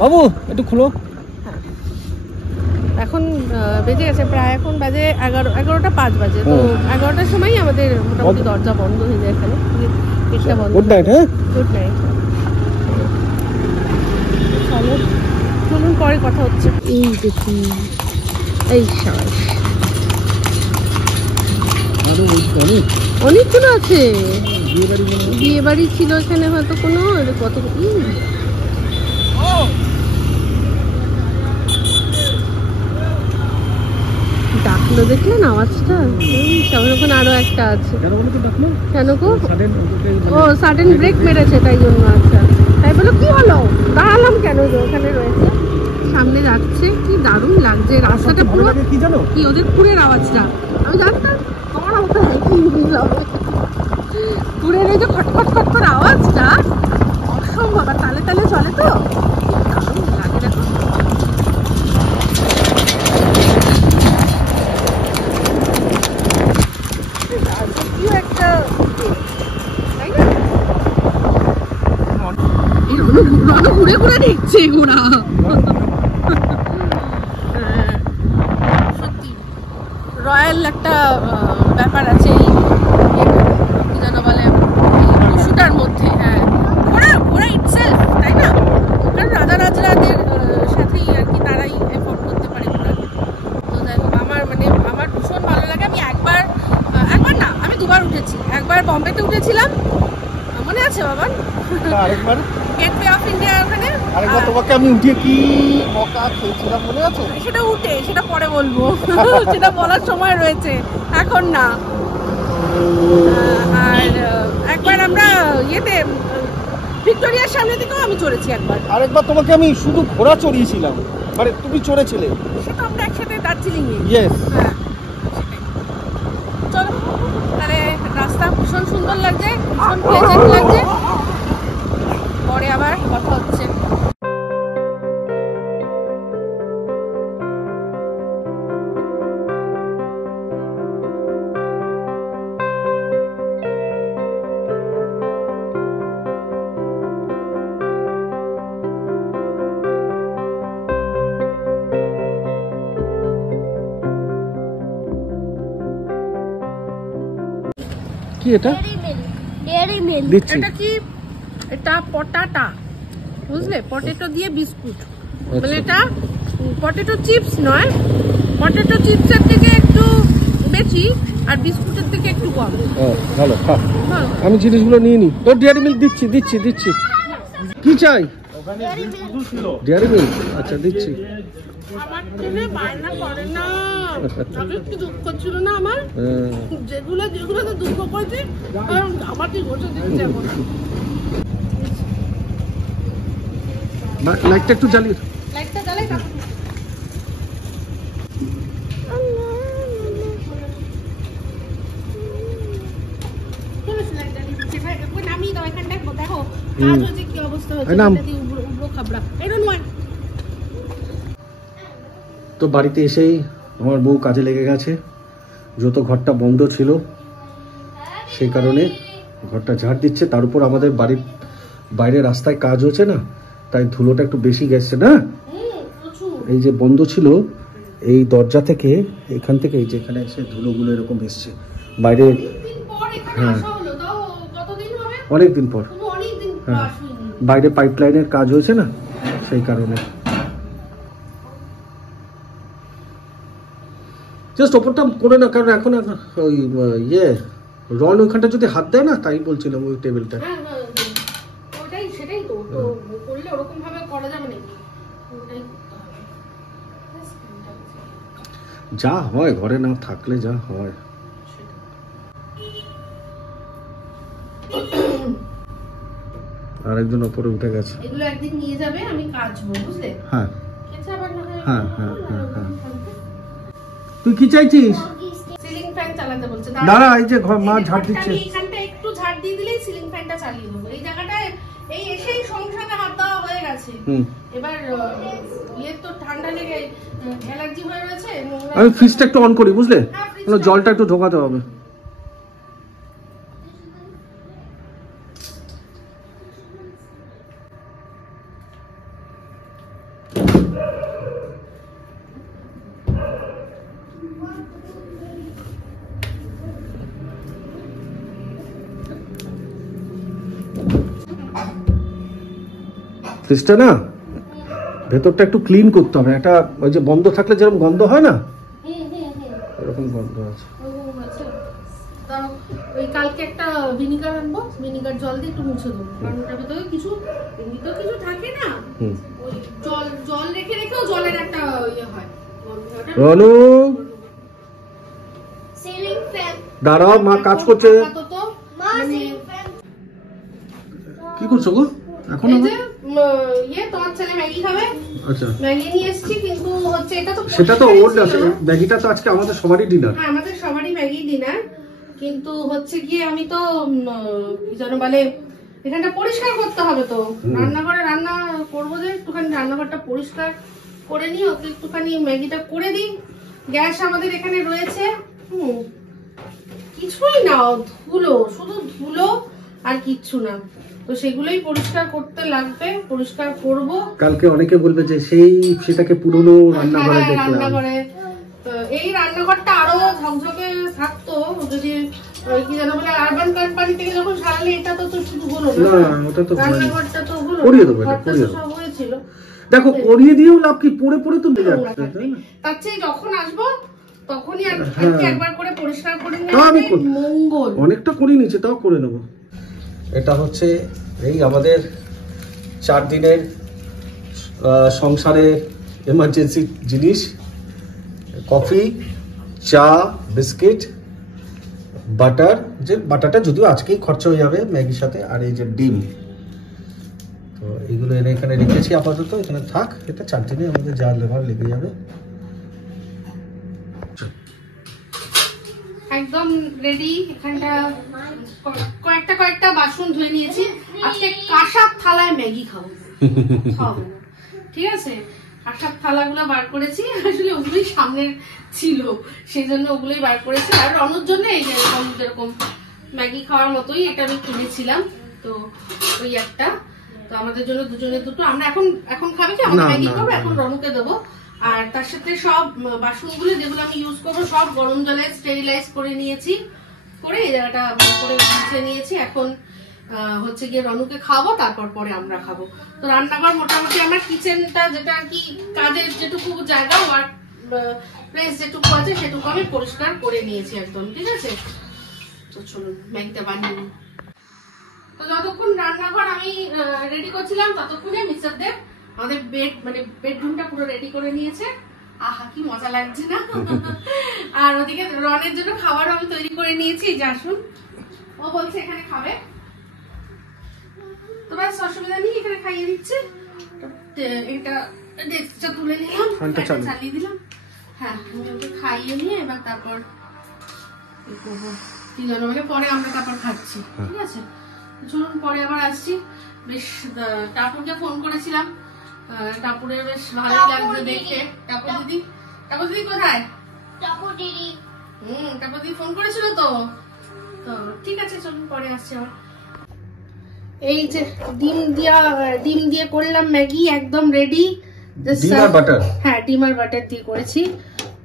বাবু একটু খুলো। এখন বেজে গেছে প্রায়, এখন বাজে 11টা 5 বাজে। তো 11টার সময় আমাদের মোটামুটি দরজা বন্ধ হয়ে যায় এখানে, গেটটা বন্ধ। Good night. হ্যাঁ, গুড নাইট। চলুন পরে কথা হচ্ছে। এই দেখুন, এই শ্বাস অনেকগুলো আছে, বিয়ে বাড়ি ছিল এখানে হয়তো কোনো, কত ডাকলো, দেখলেন আওয়াজটা? সামনে ওখানে আরো একটা আছে। কেন গো? ও সাডেন ব্রেক মেরেছে তাই জন্য। আচ্ছা, তাই বলো কি হলো, দাঁড়ালাম কেন? ওখানে রয়েছে, সামনে যাচ্ছে। কি দারুণ লাগছে রাস্তাটা, পুরো কি জানো, কি ওদের পুরের আওয়াজটা আমি জানতাম। আমার অবস্থা পুরের এই যে খটখট খটখট আওয়াজটা অসম্ভব, আর তালে তালে চলে তো, দারুণ লাগে। দেখো একটা, তাই না? ঘুরে ঘুরে দেখছে ঘোড়া। সত্যি রয়্যাল একটা ব্যাপার আছে এই কি যেন বলে পশুটার মধ্যে। হ্যাঁ, ঘোড়া ইটসেলফ, তাই না? কারণ রাজাদের সাথেই আর কি, তারাই এফোর্ড করতে পারে ঘোড়াকে। তো যাই হোক, আমার ভীষণ ভালো লাগে। আমি একবার না, আমি 2বার উঠেছি। একবার বম্বেতে উঠেছিলাম, মনে আছে বাবা? আরেকবার গেটওয়ে অফ ইন্ডিয়া ওখানে। আরেকবার তোমাকে আমি উঠে কি বকা খেয়েছিলাম মনে আছে? সেটা পরে বলবো। সেটা বলার সময় রয়েছে, এখন না। আর একবার আমরা ইয়েতে ভিক্টোরিয়ার সামনে থেকেও আমি চড়েছি একবার। আরেকবার তোমাকে আমি শুধু ঘোড়া চড়িয়েছিলাম, মানে তুমি চড়েছিলে। সেটা আমরা একসাথে দার্জিলিং এ। ইয়েস। হ্যাঁ, চলো তাহলে। রাস্তা ভীষণ সুন্দর লাগছে, ভীষণ প্লেজেন্ট লাগছে। পরে আবার কথা হচ্ছে। কি এটা? Dairy milk. দিচ্ছি। এটা কি? এটা পটাটা, বুঝলে? পটেটো দিয়ে বিস্কুট, মানে এটা পটেটো চিপস নয়, পটেটো চিপসের থেকে একটু বেশি আর বিস্কুটের থেকে একটু কম। ভালো, ভালো। আমি জিনিসগুলো নিয়ে নিই। তোর ডেয়ারি মিল্ক দিচ্ছি। কি চাই? Dairy milk. আচ্ছা দিচ্ছি। আমার ছেলে বায়না করে না, আগে কি দুঃখ ছিল না আমার, যেগুলোতে দুঃখ করেছি আমার ঠিক বসে দিচ্ছে এখন। লাইটটা একটু জ্বালিয়ে লাইটটা জ্বালাই তারপর নামিয়ে দাও এখানটায় দেখো কাজ হচ্ছে কি অবস্থা হচ্ছে উবড়ো খাবড়া তো বাড়িতে এসেই আমার বউ কাজে লেগে গেছে, যত ঘরটা বন্ধ ছিল সেই কারণে ঘরটা ঝাড় দিচ্ছে। তার উপর আমাদের বাড়ির বাইরে রাস্তায় কাজ হচ্ছে না, তাই ধুলোটা একটু বেশি গেছে না। এই যে বন্ধ ছিল এই দরজা থেকে, এখান থেকে এই যে এখানে এসে ধুলোগুলো এরকম এসছে বাইরে। হ্যাঁ অনেকদিন পর, হ্যাঁ বাইরে পাইপলাইনের কাজ হয়েছে না সেই কারণে। জাস্ট ওপরটা করে না, কারণ এখন ওই ইয়ে রন ওইখানটা যদি হাত দেয় না, তাই বলছিলাম ওই টেবিলটা। সেটাই তো করলে ওরকম ভাবে করা যাবে নাকি? যা হয় ঘরে না থাকলে যা হয়। আর একজন উপরে উঠে গেছে, এগুলো একদিন নিয়ে যাবে, আমি কাচবো বুঝলে। হ্যাঁ হ্যাঁ হ্যাঁ হ্যাঁ হ্যাঁ। তুই কি চাইছিস? সিলিং ফ্যান চালাতে বলছে। দাঁড়া, এই যে মা ঝাড় দিচ্ছে, এখানটা একটু ঝাড় দিয়ে দিলেই সিলিং ফ্যানটা চালিয়ে দেবো। এই জায়গাটায় এই এসেই সংসারে হাত দেওয়া হয়ে গেছে। এবার ইয়ের তো ঠান্ডা লেগে অ্যালার্জি হয়ে রয়েছে। আমি ফ্রিজটা একটু অন করি বুঝলে, জলটা একটু ঢোকাতে হবে। ফ্রিজটা না ভেতরটা একটু ক্লিন করতে হবে। একটা ওই যে বন্ধ থাকলে যেরকম গন্ধ হয় না, এরকম গন্ধ আছে। ওই কালকে একটা ভিনিগার আনবো, ভিনিগার জল দিয়ে একটু মুছে দেবো, কারণ ওটার ভিতরে কিছু এমনিতেও কিছু থাকে না। ওই জল রেখে রেখেও জলের একটা ইয়ে হয়। রনু সিলিং ফ্যান দাঁড়াও, মা কাজ করছে। মা সিলিং ফ্যান কি করছো গো এখন? এই যে ইয়ে তোমার ছেলে ম্যাগি খাবে। আচ্ছা, ম্যাগি নিয়ে এসেছি, কিন্তু হচ্ছে এটা তো সেটা তো ওর ম্যাগিটা তো আজকে আমাদের সবারই ডিনার। হ্যাঁ আমাদের সবারই ম্যাগি ডিনার, কিন্তু হচ্ছে গিয়ে আমি তো কি যেন বলে এখানটা পরিষ্কার করতে হবে তো, রান্নাঘরে রান্না করবো যে একটুখানি রান্নাঘরটা পরিষ্কার করে নিই, ওকে একটুখানি ম্যাগিটা করে দিই। গ্যাস আমাদের এখানে রয়েছে, কিছুই না, ধুলো, শুধু ধুলো আর কিচ্ছু না। তো সেগুলোই পরিষ্কার করতে লাগবে, পরিষ্কার করব। কালকে অনেকে বলবে যে সেটাকে পুরনো রান্নাঘরে দেখলাম। রান্নাঘরে তো এই রান্নাঘরটা আরো ঝকঝকে থাকতো যদি কি যেন বলে আরবান কোম্পানি থেকে যখন সারালে। এটা তো শুধু হলো না, ওটা তো রান্নাঘরটা তো হলো, করিয়ে দেবো, এটা করিয়ে সব হয়েছিল। দেখো করিয়ে দিয়েও লাভ কি, পরে পরে তো তার চেয়ে যখন আসবো তখনই আর একবার করে পরিষ্কার করে নিয়ে মঙ্গল। অনেকটা করে নিয়েছে, তাও করে নেবো। এটা হচ্ছে এই আমাদের 4 দিনের সংসারের এমার্জেন্সি জিনিস: কফি, চা, বিস্কিট, বাটার, যে বাটারটা যদিও আজকেই খরচা হয়ে যাবে ম্যাগির সাথে, আর এই যে ডিম। তো এইগুলো এনে এখানে রেখেছি আপাতত, এখানে থাক। এটা 4 দিনে আমাদের যা লেবার লেগে যাবে। একদম রেডি। এখানটা কয়েকটা বাসন ধুয়ে নিয়েছি। আজকে কাঁসার থালায় ম্যাগি খাবো, ঠিক আছে? কাঁসার থালাগুলো বার করেছি, আসলে ওগুলোই সামনের ছিল, সেই জন্য ওগুলোই বার করেছি। আর রনুর জন্য এই যেরকম ম্যাগি খাওয়ার মতোই এটা আমি কিনেছিলাম, তো ওই একটা। তো আমাদের জন্য দুজনের দুটো। আমরা এখন খাবে কি, আমরা ম্যাগি খাবো, এখন রনুকে দেবো। আর তার সাথে সব বাসনগুলো যেগুলো আমি ইউজ করবো সব গরম জলে স্টেরিলাইজ করে নিয়েছি, করে এই জায়গাটা করে মুছে নিয়েছি। এখন হচ্ছে গিয়ে রনুকে খাবো, তারপর পরে আমরা খাবো। তো রান্নাঘর মোটামুটি আমার কিচেনটা, যেটা আর কি কাজের যেটুকু জায়গা, ওয়ার্ক প্লেস যেটুকু আছে সেটুকু আমি পরিষ্কার করে নিয়েছি একদম, ঠিক আছে? তো চলুন ম্যাগিটা বানিয়ে নিই। তো যতক্ষণ রান্নাঘর আমি রেডি করছিলাম ততক্ষণে মিস্টার দেব আমাদের বেডরুমটা পুরো রেডি করে নিয়েছে। আহা কি মজা লাগছে না? আর ওদিকে রনের জন্য খাবার আমি তৈরি করে নিয়েছি, যে আসুন, ও বলছে এখানে খাবে। তো ব্যাস অসুবিধা নেই, এখানে খাইয়ে দিচ্ছে। এটা ডেস্কটা তুলে নিলাম, ফ্যানটা চালু। চালিয়ে দিলাম। হ্যাঁ, আমি ওকে খাইয়ে নিয়ে এবার তারপর করবো তিনজন মিলে, পরে আমরা তারপর খাচ্ছি। ঠিক আছে, চলুন পরে আবার আসছি। বেশ টাপুরকে ফোন করেছিলাম, টাপুরের বেশ ভালোই লাগছে দেখতে। টাপুর দিদি কোথায়? টাপু দিদি টাপুর দিদি ফোন করেছিল তো। তো ঠিক আছে, চলুন পরে আসছি আবার। এই যে ডিম দিয়ে করলাম ম্যাগি, একদম রেডি। ডিম আর বাটার। হ্যাঁ, ডিম আর বাটার দিয়ে করেছি।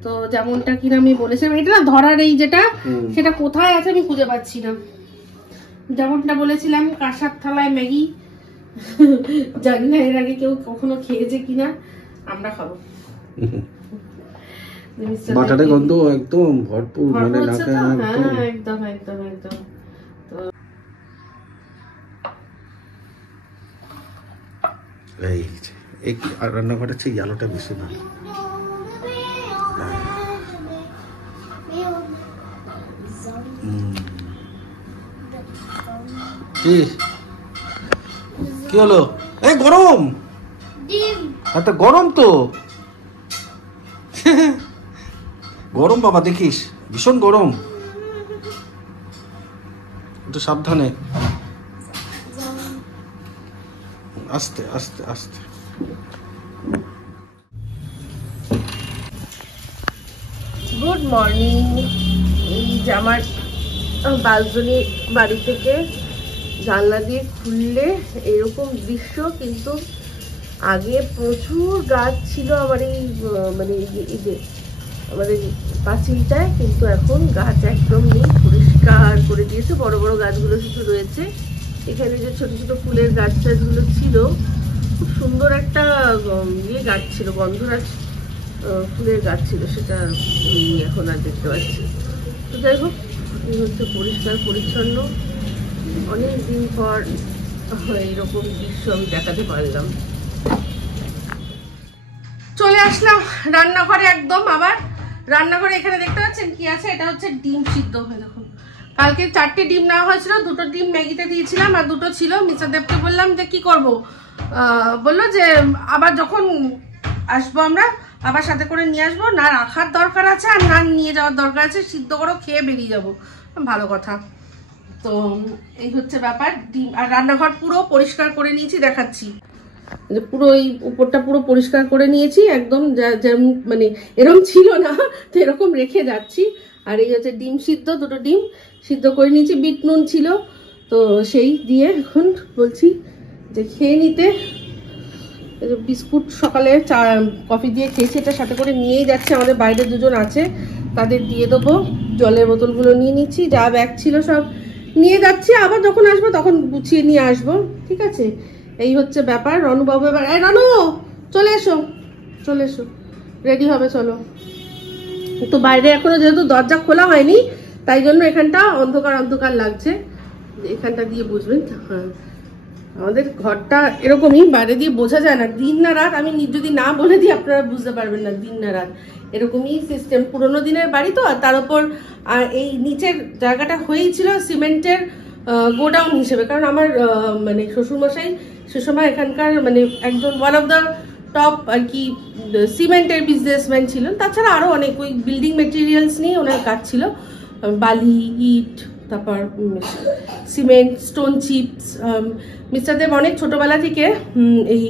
তো যেমনটা কিনা আমি বলেছিলাম, এটা না ধরার এই যেটা, সেটা কোথায় আছে আমি খুঁজে পাচ্ছি না। যেমনটা বলেছিলাম কাঁসার থালায় ম্যাগি, জানি না এর আগে কেউ কখনো খেয়েছে কিনা, আমরা খাবো। বাটারের গন্ধ একদম ভরপুর, মানে নাকে একদম একদম একদম। এই যে এই রান্নাঘরের চেয়ে আলোটা বেশি ভালো। কি হলো? এই গরম, ডিম একটা গরম তো গরম বাবা, দেখিস ভীষণ গরম, একটু সাবধানে, আস্তে আস্তে আস্তে। Good morning. এই যে আমার বালকনি বাড়ি থেকে জানলা দিয়ে খুললে এরকম দৃশ্য, কিন্তু আগে প্রচুর গাছ ছিল আমার এই মানে এই যে আমাদের পাঁচিলটায়, কিন্তু এখন গাছ একদম নেই, পরিষ্কার করে দিয়েছে। বড় বড় গাছগুলো শুধু রয়েছে। এখানে যে ছোট ছোট ফুলের গাছ টাছগুলো ছিল, খুব সুন্দর একটা ইয়ে গাছ ছিল, গন্ধরাজ ফুলের গাছ ছিল, সেটা এখন আর দেখতে পাচ্ছি। তো যাই হোক, এই হচ্ছে পরিষ্কার পরিচ্ছন্ন। অনেক দিন পর এইরকম দৃশ্য আমি দেখাতে পারলাম। চলে আসলাম রান্নাঘরে একদম। আবার রান্নাঘরে এখানে দেখতে পাচ্ছেন কি আছে, এটা হচ্ছে ডিম সিদ্ধ। হয়ে দেখুন, কালকে 4টে ডিম নেওয়া হয়েছিল, 2টো ডিম ম্যাগিতে দিয়েছিলাম আর 2টো ছিল। মিস্টারদেবকে বললাম যে কি করব, বললো যে আবার যখন আসবো আমরা আবার সাথে করে নিয়ে আসবো, না রাখার দরকার আছে আর না নিয়ে যাওয়ার দরকার আছে, সিদ্ধ করো, খেয়ে বেরিয়ে যাবো। ভালো কথা। তো এই হচ্ছে ব্যাপার। ডিম আর রান্নাঘর পুরো পরিষ্কার করে নিয়েছি, দেখাচ্ছি। পুরো এই উপরটা পুরো পরিষ্কার করে নিয়েছি একদম, যেমন মানে এরকম ছিল না তো এরকম রেখে যাচ্ছি। আর এই হচ্ছে ডিম সিদ্ধ, 2টো ডিম সিদ্ধ করে নিয়েছি, বিট নুন ছিল তো সেই দিয়ে এখন বলছি যে খেয়ে নিতে। বিস্কুট সকালে চা কফি দিয়ে খেয়েছি, এটা সাথে করে নিয়েই যাচ্ছে। আমাদের বাইরে দুজন আছে, তাদের দিয়ে দেবো। জলের বোতলগুলো নিয়ে নিচ্ছি, যা ব্যাগ ছিল সব নিয়ে যাচ্ছি। আবার যখন আসবো তখন গুছিয়ে নিয়ে আসবো। ঠিক আছে, এই হচ্ছে ব্যাপার। রনুবাবু এবার, রানু চলে এসো, চলে এসো, রেডি হবে, চলো। তো বাইরে এখনো যেহেতু দরজা খোলা হয়নি, তাই জন্য এখানটা অন্ধকার অন্ধকার লাগছে। এখানটা দিয়ে বুঝবেন, হ্যাঁ আমাদের ঘরটা এরকমই, বাইরে দিয়ে বোঝা যায় না দিন না রাত। আমি যদি না বলে দিই আপনারা বুঝতে পারবেন না দিন না রাত, এরকমই সিস্টেম। পুরোনো দিনের বাড়ি তো, আর তার উপর এই নিচের জায়গাটা হয়েছিল সিমেন্টের গোডাউন হিসেবে, কারণ আমার মানে শ্বশুরমশাই সে সময় এখানকার মানে একজন ওয়ান অফ দ্য টপ আর কি সিমেন্টের বিজনেসম্যান ছিলেন। তাছাড়া আরো অনেক ওই বিল্ডিং মেটেরিয়ালস নিয়ে ওনার কাজ ছিল, বালি, ইট, তারপর সিমেন্ট, স্টোন চিপস। মিস্টার দেব অনেক ছোটবেলা থেকে এই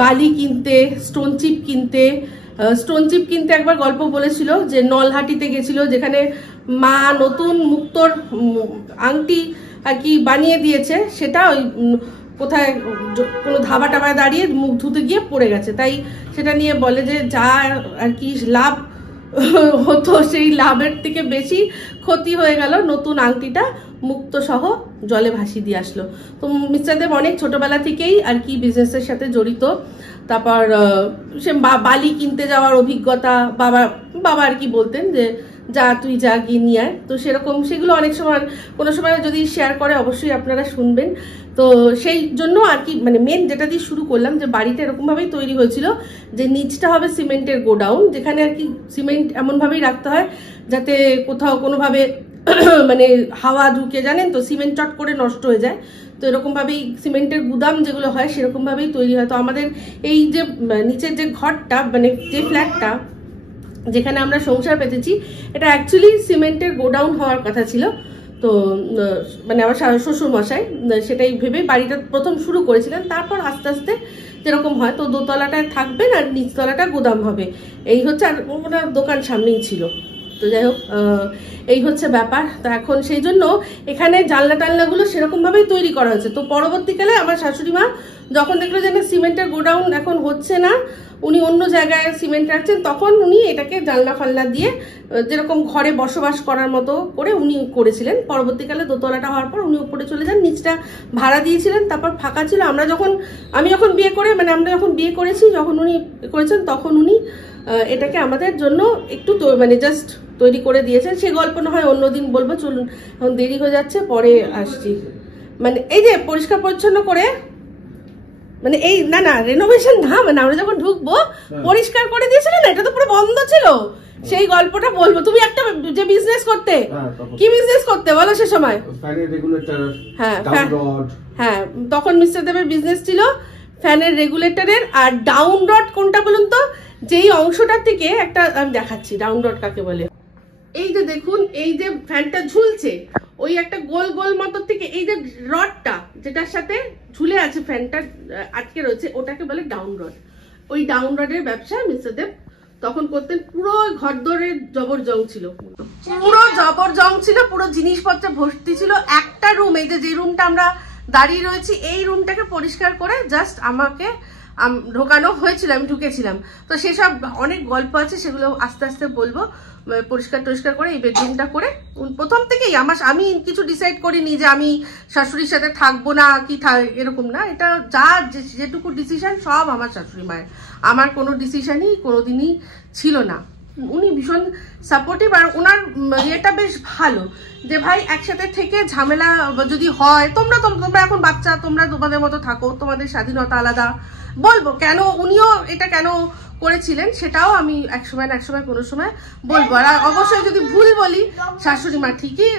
বালি কিনতে, স্টোন চিপ কিনতে। স্টোন চিপ কিনতে একবার গল্প বলেছিল যে নলহাটিতে গেছিল, যেখানে মা নতুন মুক্তোর আংটি আর কি বানিয়ে দিয়েছে, সেটা ওই কোথায় কোনো ধাবা টাবায় দাঁড়িয়ে মুখ ধুতে গিয়ে পড়ে গেছে। তাই সেটা নিয়ে বলে যে যা আর কি লাভ হতো, সেই লাভের থেকে বেশি ক্ষতি হয়ে গেল, নতুন আংটিটা মুক্ত সহ জলে ভাসিয়ে দিয়ে আসলো। তো মিস্টার দেব অনেক ছোটবেলা থেকেই আর কি বিজনেসের সাথে জড়িত। তারপর সে বালি কিনতে যাওয়ার অভিজ্ঞতা, বাবা আর কি বলতেন যে যা তুই যা গিয়ে নিয়ে আয়। তো সেরকম সেগুলো অনেক সময় কোনো সময় যদি শেয়ার করে অবশ্যই আপনারা শুনবেন। তো সেই জন্য আর কি মানে মেন যেটা দিয়ে শুরু করলাম, যে বাড়িটা এরকমভাবেই তৈরি হয়েছিল যে নিচটা হবে সিমেন্টের গোডাউন, যেখানে আর কি সিমেন্ট এমনভাবেই রাখতে হয় যাতে কোথাও কোনোভাবে মানে হাওয়া ঢুকে, জানেন তো সিমেন্ট চট করে নষ্ট হয়ে যায়। তো এরকমভাবেই সিমেন্টের গুদাম যেগুলো হয় সেরকমভাবেই তৈরি হয়। তো আমাদের এই যে নিচের যে ঘরটা মানে যে ফ্ল্যাটটা যেখানে আমরা সংসার পেতেছি এটা অ্যাকচুয়ালি সিমেন্টের গোডাউন হওয়ার কথা ছিল। তো মানে আমার শ্বশুর মশাই সেটাই ভেবে বাড়িটা প্রথম শুরু করেছিলেন, তারপর আস্তে আস্তে যেরকম হয় তো দোতলাটা থাকবেন আর নিচতলাটা গোদাম হবে, এই হচ্ছে। আর ওটা দোকান সামনেই ছিল। তো যাই হোক এই হচ্ছে ব্যাপার। তো এখন সেই জন্য এখানে জানলা টালনাগুলো সেরকম ভাবেই তৈরি করা হয়েছে। তো পরবর্তীকালে আমার শাশুড়ি মা যখন দেখলো যে না সিমেন্টের গোডাউন এখন হচ্ছে না, উনি অন্য জায়গায় সিমেন্ট রাখছেন, তখন উনি এটাকে জানলা ফালনা দিয়ে যেরকম ঘরে বসবাস করার মতো করে উনি করেছিলেন। পরবর্তীকালে দোতলাটা হওয়ার পর উনি উপরে চলে যান, নিচটা ভাড়া দিয়েছিলেন, তারপর ফাঁকা ছিল। আমি যখন বিয়ে করে মানে আমরা যখন বিয়ে করেছি, যখন উনি করেছেন তখন উনি এটাকে আমাদের জন্য একটু মানে জাস্ট তৈরি করে দিয়েছেন। সে গল্প না হয় অন্যদিন বলবো, চলুন এখন দেরি হয়ে যাচ্ছে, পরে আসছি। মানে এই যে পরিষ্কার পরিচ্ছন্ন করে মানে এই না রেনোভেশন না, মানে আমরা যখন ঢুকবো পরিষ্কার করে দিয়েছিলেন, এটা তো পুরো বন্ধ ছিল। সেই গল্পটা বলবো। তুমি একটা যে বিজনেস করতে, কি বিজনেস করতে বলো সে সময়? হ্যাঁ, তখন মিস্টার দেবের বিজনেস ছিল ফ্যানের রেগুলেটরের। আর ডাউন রড কোনটা বলুন তো? যেই অংশটার থেকে একটা আমি দেখাচ্ছি ডাউন রড কাকে বলে। এই যে দেখুন, এই যে ফ্যানটা ঝুলছে, ওই একটা গোল গোল মতো থেকে এই যে রডটা যেটার সাথে ঝুলে আছে ফ্যানটা আটকে রয়েছে, ওটাকে বলে ডাউন রড। ওই ডাউন রডের ব্যবসা মিস্টার দেব তখন করতেন। পুরো ঘরদোরের জবরজং ছিল, পুরো জবরজং ছিল, পুরো জিনিসপত্রে ভর্তি ছিল। একটা রুম, এই যে রুমটা আমরা দাঁড়িয়ে রয়েছি, এই রুমটাকে পরিষ্কার করে জাস্ট আমাকে ঢোকানো হয়েছিল, আমি ঢুকেছিলাম। তো সেসব অনেক গল্প আছে, সেগুলো আস্তে আস্তে বলবো। পরিষ্কার টরিষ্কার করে এই বেডরুমটা করে প্রথম থেকেই আমি কিছু ডিসাইড করিনি যে আমি শাশুড়ির সাথে থাকবো না কি এরকম না। এটা যেটুকু ডিসিশন সব আমার শাশুড়ি মায়ের, আমার কোনো ডিসিশনই কোনোদিনই ছিল না। উনি ভীষণ সাপোর্টিভ, আর ওনার ইয়েটা বেশ ভালো যে ভাই একসাথে থেকে ঝামেলা যদি হয়, তোমরা এখন বাচ্চা, তোমরা তোমাদের মতো থাকো, তোমাদের স্বাধীনতা আলাদা। বলবো কেন উনিও এটা কেন করেছিলেন সেটাও আমি একসময় না একসময় কোনো সময় বলবো। আর অবশ্যই যদি ভুল বলি শাশুড়ি মা ঠিকই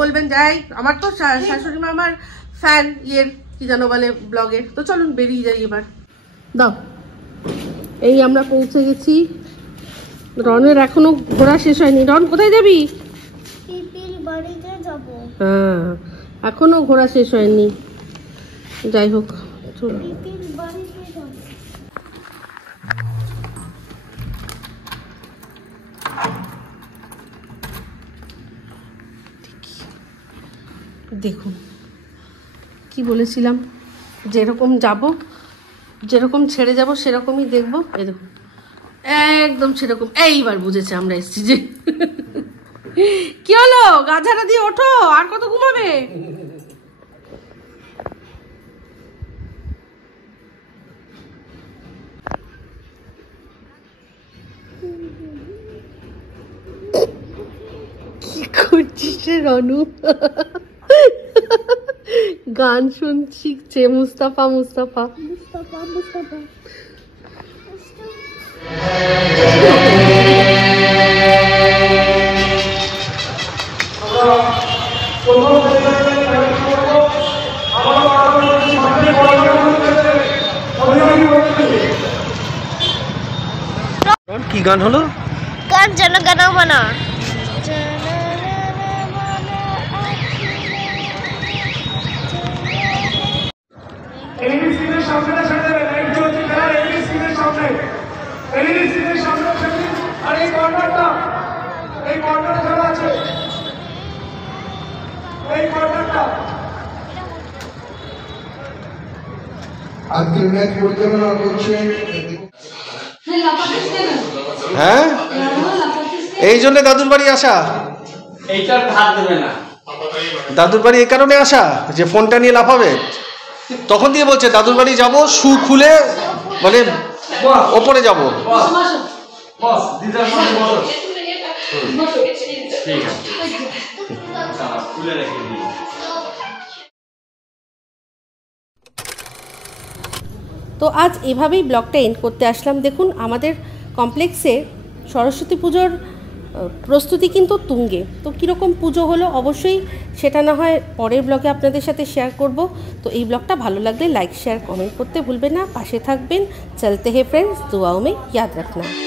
বলবেন, যাই আমার তো শাশুড়ি মা আমার ফ্যান ইয়ের কি যেন বলে ব্লগের। তো চলুন বেরিয়ে যাই এবার। দাও, এই আমরা পৌঁছে গেছি। রনের এখনো ঘোরা শেষ হয়নি। রন কোথায় যাবি? পিপির বাড়িতে যাব। হ্যাঁ, এখনো ঘোরা শেষ হয়নি। যাই হোক চলো। পিপির বাড়িতে যাব। দেখুন কি বলেছিলাম, যেরকম যাব, যেরকম ছেড়ে যাব সেরকমই দেখবো। এই দেখুন একদম সেরকম। এইবার বুঝেছে আমরা এসছি যে। কি হলো, গাঝাটা দিয়ে ওঠো, আর কত ঘুমাবে? কি করছিস রনু? গান শিখছে মুস্তাফা। মুস্তাফা কি গান হলো? গান জন গণ মন। আজকের ম্যাচ পরিচালনা করছেন। হ্যাঁ, এই জন্য দাদুর বাড়ি আসা। দাদুর বাড়ি এই কারণে আসা যে ফোনটা নিয়ে লাফাবে। তখন দিয়ে বলছে দাদুর বাড়ি যাবো, শু খুলে মানে ওপরে যাবো। তো আজ এভাবেই ব্লগটা এন্ড করতে আসলাম। দেখুন আমাদের কমপ্লেক্সে সরস্বতী পুজোর প্রস্তুতি কিন্তু তুঙ্গে। তো কীরকম পুজো হলো অবশ্যই সেটা না হয় পরের ব্লগে আপনাদের সাথে শেয়ার করব। তো এই ব্লগটা ভালো লাগলে লাইক শেয়ার কমেন্ট করতে ভুলবেন না, পাশে থাকবেন। চলতে হে ফ্রেন্ডস, দুआओं में याद रखना।